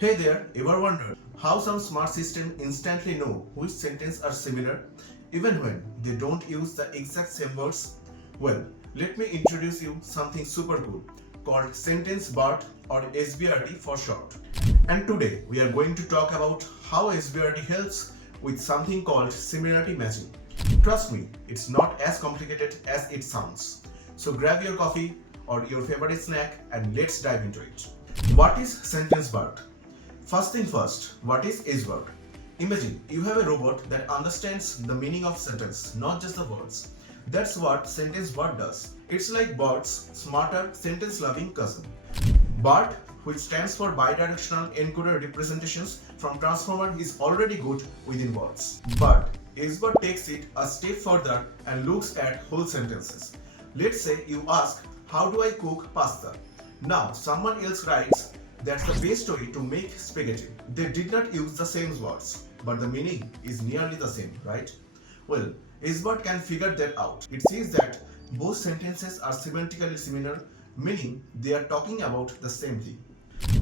Hey there, ever wondered how some smart systems instantly know which sentences are similar even when they don't use the exact same words? Well, let me introduce you something super cool called Sentence-BERT or SBRT for short. And today we are going to talk about how SBRT helps with something called similarity matching. Trust me, it's not as complicated as it sounds. So grab your coffee or your favorite snack and let's dive into it. What is Sentence-BERT? First thing first, what is SBERT? Imagine you have a robot that understands the meaning of sentence, not just the words. That's what Sentence-BERT does. It's like BERT's smarter sentence-loving cousin. BERT, which stands for bidirectional encoder representations from transformer, is already good within words. But SBERT takes it a step further and looks at whole sentences. Let's say you ask, how do I cook pasta? Now someone else writes, that's the best way to make spaghetti. They did not use the same words, but the meaning is nearly the same, right? Well, SBERT can figure that out. It sees that both sentences are semantically similar, meaning they are talking about the same thing.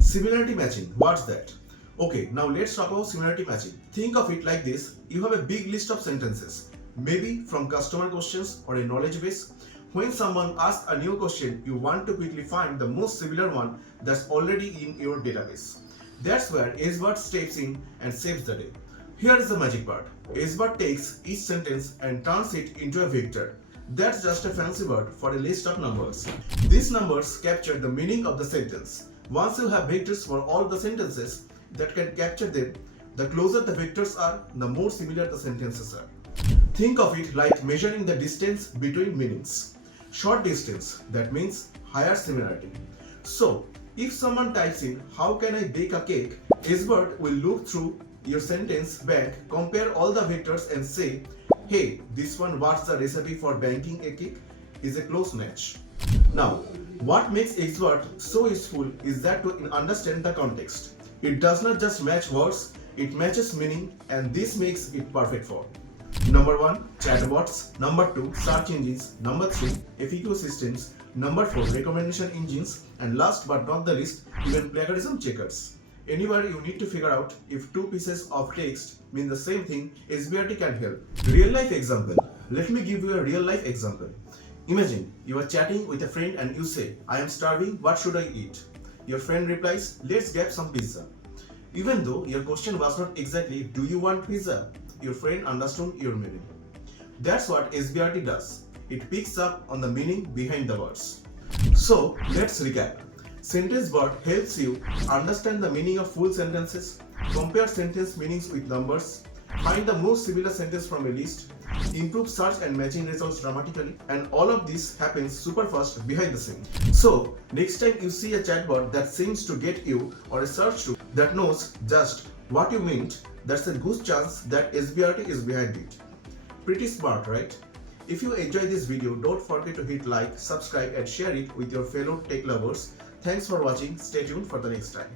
Similarity matching, what's that? Okay, now let's talk about similarity matching. Think of it like this, you have a big list of sentences, maybe from customer questions or a knowledge base. When someone asks a new question, you want to quickly find the most similar one that's already in your database. That's where SBERT steps in and saves the day. Here is the magic part. SBERT takes each sentence and turns it into a vector. That's just a fancy word for a list of numbers. These numbers capture the meaning of the sentence. Once you have vectors for all the sentences that can capture them, the closer the vectors are, the more similar the sentences are. Think of it like measuring the distance between meanings. Short distance, that means higher similarity. So, if someone types in, how can I bake a cake? SBERT will look through your sentence bank, compare all the vectors and say, hey, this one, what's the recipe for baking a cake? Is a close match. Now, what makes SBERT so useful is that to understand the context. It does not just match words, it matches meaning, and this makes it perfect for Number 1, Chatbots. Number 2, search engines. Number 3, FAQ systems. Number 4, recommendation engines. And last but not the least, even plagiarism checkers. Anywhere you need to figure out if two pieces of text mean the same thing, SBERT can help. Real life example. Let me give you a real life example. Imagine you are chatting with a friend and you say, I am starving, what should I eat? Your friend replies, let's get some pizza. Even though your question was not exactly, do you want pizza? Your friend understood your meaning. That's what SBERT does. It picks up on the meaning behind the words. So, let's recap. Sentence-BERT helps you understand the meaning of full sentences, compare sentence meanings with numbers, find the most similar sentence from a list, improve search and matching results dramatically, and all of this happens super fast behind the scene. So, next time you see a chatbot that seems to get you or a search tool that knows just what you meant, that's a good chance that SBERT is behind it. Pretty smart, right? If you enjoy this video, don't forget to hit like, subscribe and share it with your fellow tech lovers. Thanks for watching. Stay tuned for the next time.